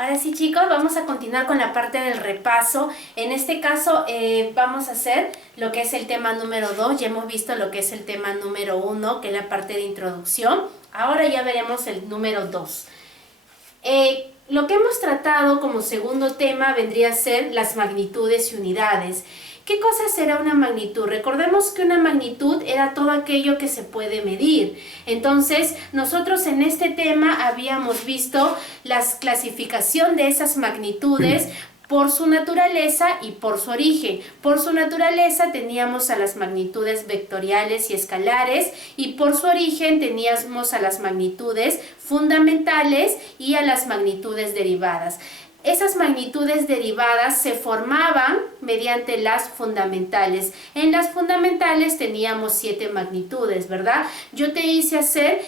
Ahora sí, chicos, vamos a continuar con la parte del repaso. En este caso vamos a hacer lo que es el tema número 2. Ya hemos visto lo que es el tema número 1, que es la parte de introducción. Ahora ya veremos el número 2. Lo que hemos tratado como segundo tema vendría a ser las magnitudes y unidades. ¿Qué cosa será una magnitud? Recordemos que una magnitud era todo aquello que se puede medir. Entonces, nosotros en este tema habíamos visto la clasificación de esas magnitudes por su naturaleza y por su origen. Por su naturaleza teníamos a las magnitudes vectoriales y escalares, y por su origen teníamos a las magnitudes fundamentales y a las magnitudes derivadas. Esas magnitudes derivadas se formaban mediante las fundamentales. En las fundamentales teníamos 7 magnitudes, ¿verdad? Yo te hice hacer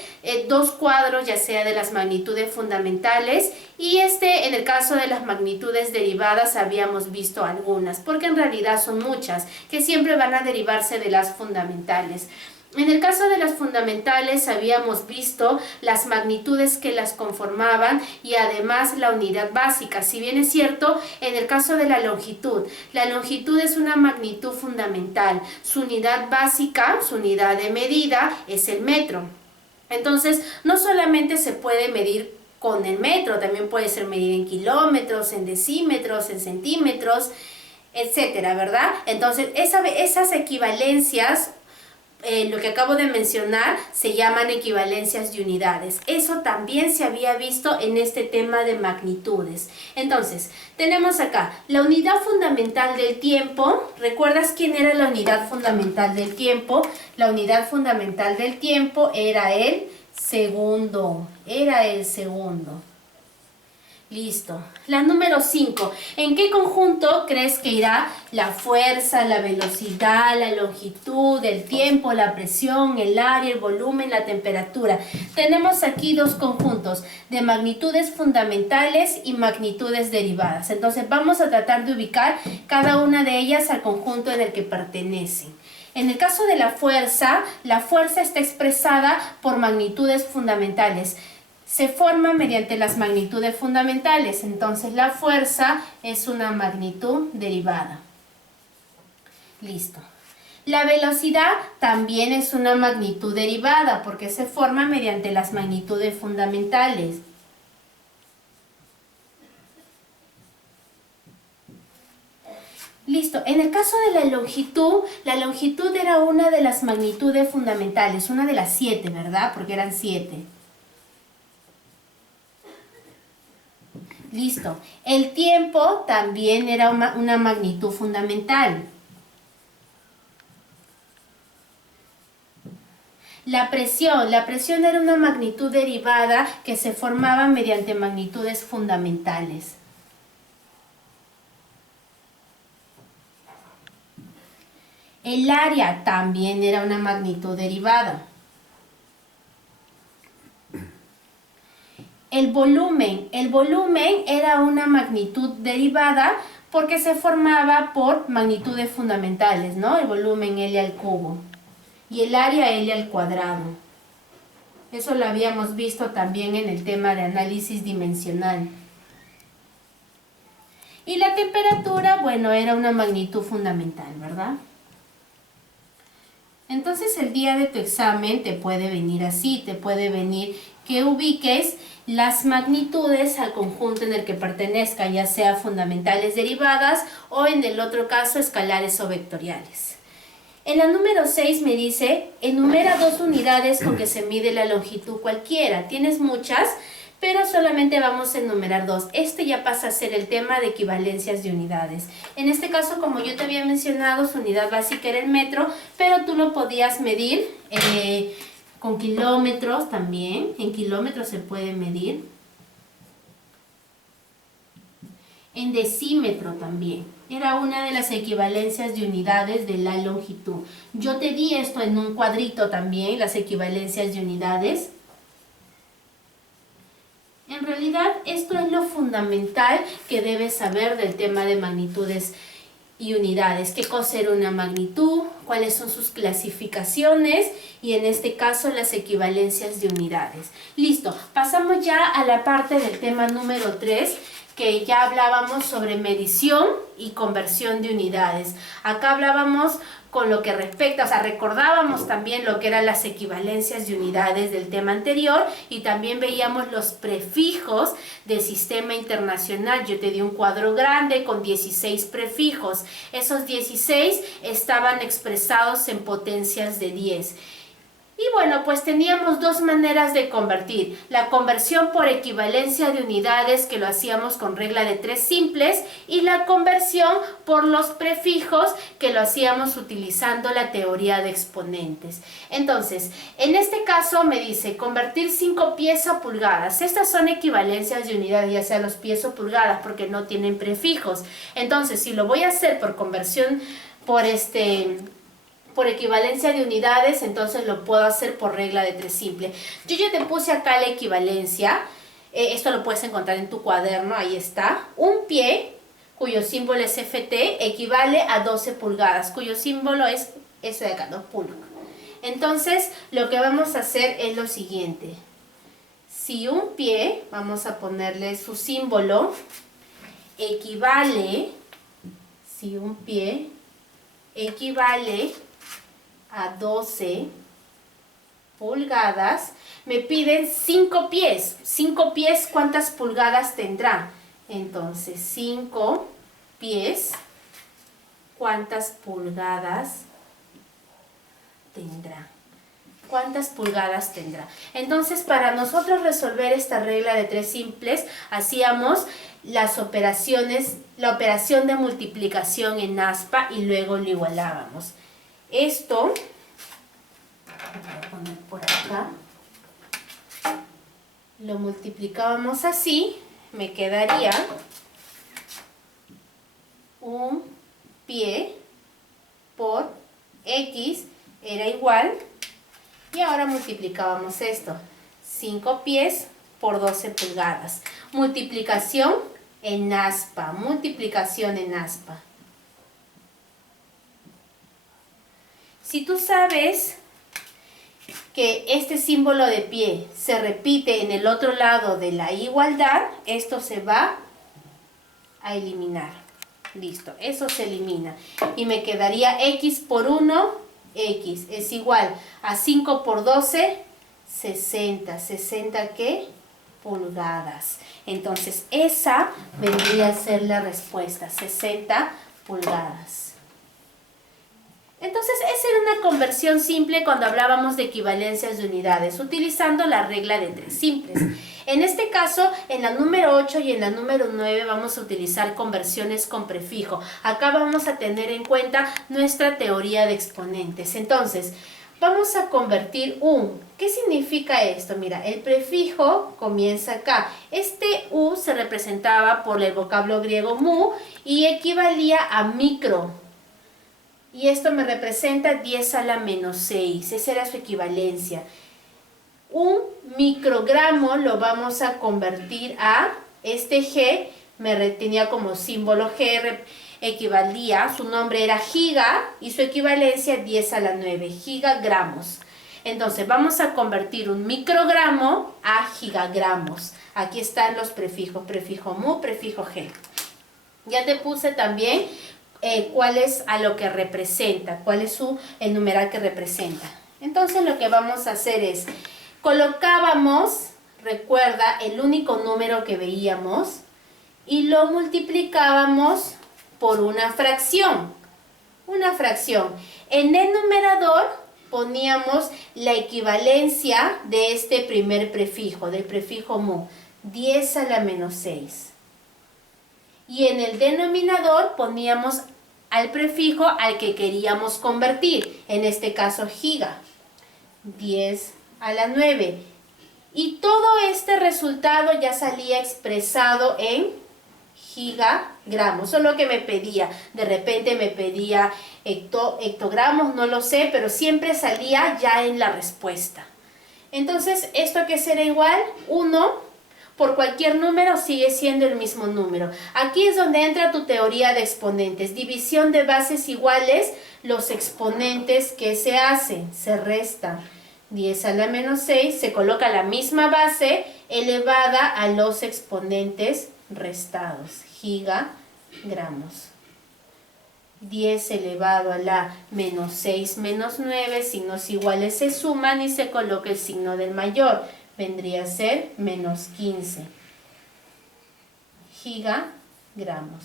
2 cuadros, ya sea de las magnitudes fundamentales, y en el caso de las magnitudes derivadas habíamos visto algunas, porque en realidad son muchas, que siempre van a derivarse de las fundamentales. En el caso de las fundamentales habíamos visto las magnitudes que las conformaban y además la unidad básica. Si bien es cierto, en el caso de la longitud es una magnitud fundamental. Su unidad básica, su unidad de medida es el metro. Entonces, no solamente se puede medir con el metro, también puede ser medido en kilómetros, en decímetros, en centímetros, etcétera, ¿verdad? Entonces, esas equivalencias, lo que acabo de mencionar, se llaman equivalencias de unidades. Eso también se había visto en este tema de magnitudes. Entonces, tenemos acá la unidad fundamental del tiempo. ¿Recuerdas quién era la unidad fundamental del tiempo? La unidad fundamental del tiempo era el segundo. Listo. La número 5. ¿En qué conjunto crees que irá la fuerza, la velocidad, la longitud, el tiempo, la presión, el área, el volumen, la temperatura? Tenemos aquí 2 conjuntos de magnitudes fundamentales y magnitudes derivadas. Entonces vamos a tratar de ubicar cada una de ellas al conjunto en el que pertenecen. En el caso de la fuerza está expresada por magnitudes fundamentales. Se forma mediante las magnitudes fundamentales, entonces la fuerza es una magnitud derivada. Listo. La velocidad también es una magnitud derivada porque se forma mediante las magnitudes fundamentales. Listo. En el caso de la longitud era una de las magnitudes fundamentales, una de las 7, ¿verdad? Porque eran 7. Listo. El tiempo también era una magnitud fundamental. La presión era una magnitud derivada que se formaba mediante magnitudes fundamentales. El área también era una magnitud derivada. El volumen era una magnitud derivada porque se formaba por magnitudes fundamentales, ¿no? El volumen L al cubo y el área L al cuadrado. Eso lo habíamos visto también en el tema de análisis dimensional. Y la temperatura, bueno, era una magnitud fundamental, ¿verdad? Entonces el día de tu examen te puede venir así, te puede venir que ubiques las magnitudes al conjunto en el que pertenezca, ya sea fundamentales derivadas o en el otro caso escalares o vectoriales. En la número 6 me dice, enumera 2 unidades con que se mide la longitud cualquiera. Tienes muchas, pero solamente vamos a enumerar 2. Este ya pasa a ser el tema de equivalencias de unidades. En este caso, como yo te había mencionado, su unidad básica era el metro, pero tú lo podías medir con kilómetros también. En kilómetros se puede medir. En decímetro también. Era una de las equivalencias de unidades de la longitud. Yo te di esto en un cuadrito también, las equivalencias de unidades. En realidad, esto es lo fundamental que debes saber del tema de magnitudes y unidades. ¿Qué cosa era una magnitud? ¿Cuáles son sus clasificaciones? Y en este caso, las equivalencias de unidades. Listo, pasamos ya a la parte del tema número 3, que ya hablábamos sobre medición y conversión de unidades. Acá hablábamos con lo que respecta, o sea, recordábamos también lo que eran las equivalencias de unidades del tema anterior y también veíamos los prefijos del sistema internacional. Yo te di un cuadro grande con 16 prefijos. Esos 16 estaban expresados en potencias de 10. Y bueno, pues teníamos dos maneras de convertir. La conversión por equivalencia de unidades, que lo hacíamos con regla de 3 simples, y la conversión por los prefijos, que lo hacíamos utilizando la teoría de exponentes. Entonces, en este caso me dice convertir 5 pies a pulgadas. Estas son equivalencias de unidades, ya sea los pies o pulgadas, porque no tienen prefijos. Entonces, si lo voy a hacer por conversión por equivalencia de unidades, entonces lo puedo hacer por regla de 3 simple. Yo ya te puse acá la equivalencia. Esto lo puedes encontrar en tu cuaderno, ahí está. Un pie, cuyo símbolo es FT, equivale a 12 pulgadas, cuyo símbolo es ese de acá, 2 pulgadas. Entonces, lo que vamos a hacer es lo siguiente. Si un pie, vamos a ponerle su símbolo, equivale, si un pie equivale a 12 pulgadas, me piden 5 pies. 5 pies, ¿cuántas pulgadas tendrá? Entonces, 5 pies, ¿cuántas pulgadas tendrá? ¿Cuántas pulgadas tendrá? Entonces, para nosotros resolver esta regla de 3 simples, hacíamos las operaciones, la operación de multiplicación en aspa y luego lo igualábamos. Esto, voy a poner por acá, lo multiplicábamos así, me quedaría un pie por X era igual, y ahora multiplicábamos esto, 5 pies por 12 pulgadas. Multiplicación en aspa, multiplicación en aspa. Si tú sabes que este símbolo de pie se repite en el otro lado de la igualdad, esto se va a eliminar. Listo, eso se elimina. Y me quedaría X por 1, X es igual a 5 por 12, 60. ¿60 qué? Pulgadas. Entonces, esa vendría a ser la respuesta, 60 pulgadas. Entonces, esa era una conversión simple cuando hablábamos de equivalencias de unidades, utilizando la regla de 3 simples. En este caso, en la número 8 y en la número 9 vamos a utilizar conversiones con prefijo. Acá vamos a tener en cuenta nuestra teoría de exponentes. Entonces, vamos a convertir un. ¿Qué significa esto? Mira, el prefijo comienza acá. Este U se representaba por el vocablo griego mu y equivalía a micro. Y esto me representa 10 a la menos 6. Esa era su equivalencia. Un microgramo lo vamos a convertir a este G, tenía como símbolo G, equivalía, su nombre era giga y su equivalencia 10 a la 9, gigagramos. Entonces vamos a convertir un microgramo a gigagramos. Aquí están los prefijos, prefijo mu, prefijo G. Ya te puse también cuál es a lo que representa, cuál es el numeral que representa. Entonces lo que vamos a hacer es, colocábamos, recuerda, el único número que veíamos y lo multiplicábamos por una fracción. Una fracción. En el numerador poníamos la equivalencia de este primer prefijo, del prefijo mu, 10 a la menos 6. Y en el denominador poníamos al prefijo al que queríamos convertir, en este caso giga, 10 a la 9. Y todo este resultado ya salía expresado en gigagramos. Solo que me pedía, de repente me pedía hectogramos, no lo sé, pero siempre salía ya en la respuesta. Entonces, ¿esto qué será igual? 1 por cualquier número sigue siendo el mismo número. Aquí es donde entra tu teoría de exponentes. División de bases iguales, los exponentes que se hacen, se restan. 10 a la menos 6, se coloca la misma base elevada a los exponentes restados, gigagramos. 10 elevado a la menos 6 menos 9, signos iguales se suman y se coloca el signo del mayor. Vendría a ser menos 15 gigagramos.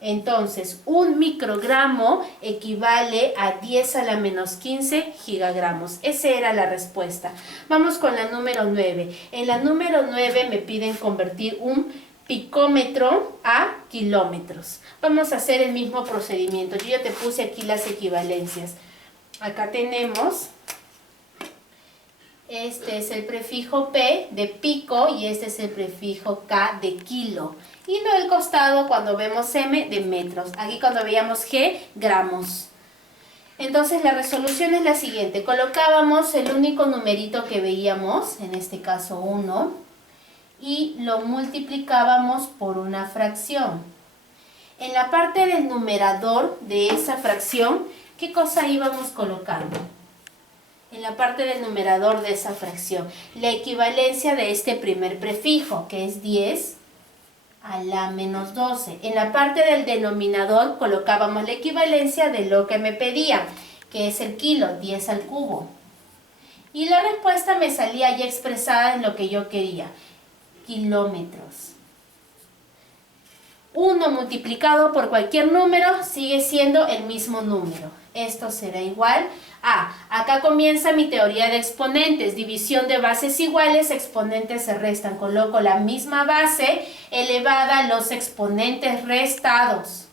Entonces, un microgramo equivale a 10 a la menos 15 gigagramos. Esa era la respuesta. Vamos con la número 9. En la número 9 me piden convertir un picómetro a kilómetros. Vamos a hacer el mismo procedimiento. Yo ya te puse aquí las equivalencias. Acá tenemos, este es el prefijo P de pico y este es el prefijo K de kilo. Y lo del costado cuando vemos M de metros. Aquí cuando veíamos G, gramos. Entonces la resolución es la siguiente. Colocábamos el único numerito que veíamos, en este caso 1, y lo multiplicábamos por una fracción. En la parte del numerador de esa fracción, ¿qué cosa íbamos colocando? En la parte del numerador de esa fracción, la equivalencia de este primer prefijo, que es 10 a la menos 12. En la parte del denominador colocábamos la equivalencia de lo que me pedía, que es el kilo, 10 al cubo. Y la respuesta me salía ya expresada en lo que yo quería, kilómetros. 1 multiplicado por cualquier número sigue siendo el mismo número. Esto será igual a, acá comienza mi teoría de exponentes, división de bases iguales, exponentes se restan. Coloco la misma base elevada a los exponentes restados.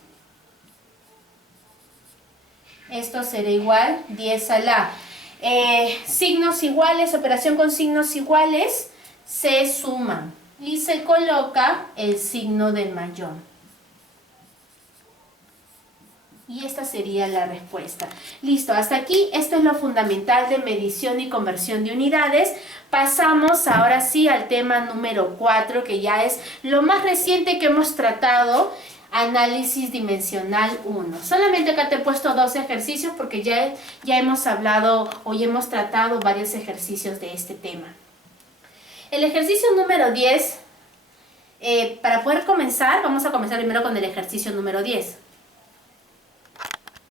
Esto será igual 10 a la. Signos iguales, operación con signos iguales, se suman y se coloca el signo del mayor. Y esta sería la respuesta. Listo, hasta aquí esto es lo fundamental de medición y conversión de unidades. Pasamos ahora sí al tema número 4, que ya es lo más reciente que hemos tratado, análisis dimensional 1. Solamente acá te he puesto 2 ejercicios porque ya hemos hablado o ya hemos tratado varios ejercicios de este tema. El ejercicio número 10, para poder comenzar, vamos a comenzar primero con el ejercicio número 10.